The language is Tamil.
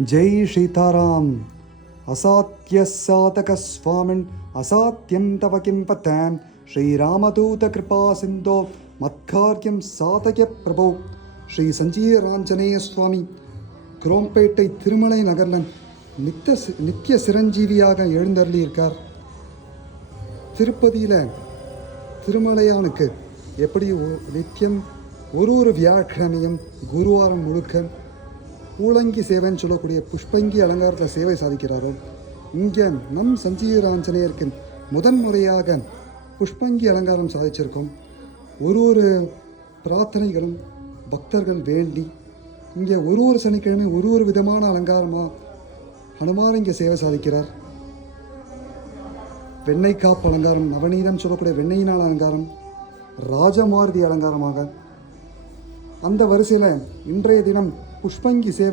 ஜெய் சீதாராம். அசாத்திய சாதக சுவாமின் அசாத்தியம் தவ கிம் பதம் ஸ்ரீராமதூத கிருபா சிந்தோ மத்காரியம் சாதய பிரபோ. ஸ்ரீ சஞ்சீவராஞ்சநேய சுவாமி குரோம்பேட்டை திருமலை நகரில் நித்திய சிரஞ்சீவியாக எழுந்தருளியிருக்கார். திருப்பதியில் திருமலையானுக்கு எப்படி நித்தியம் ஒரு வியாழக்கிழமையும் குருவாரம் முழுக்க பூலங்கி சேவைன்னு சொல்லக்கூடிய புஷ்பங்கி அலங்காரத்தில் சேவை சாதிக்கிறாரோ, இங்கே நம் சஞ்சீவராஞ்சநேயருக்கு முதன்முறையாக புஷ்பங்கி அலங்காரம் சாதிச்சிருக்கோம். ஒரு பிரார்த்தனைகளும் பக்தர்கள் வேண்டி இங்கே ஒரு சனிக்கிழமை ஒரு விதமான அலங்காரமாக ஹனுமான் இங்கே சேவை சாதிக்கிறார். வெண்ணெய் காப்பு அலங்காரம், நவநீதம் சொல்லக்கூடிய வெண்ணெயினால் அலங்காரம், ராஜமாருதி அலங்காரமாக அந்த வரிசையில் இன்றைய தினம் புஷ்பங்கி சேவை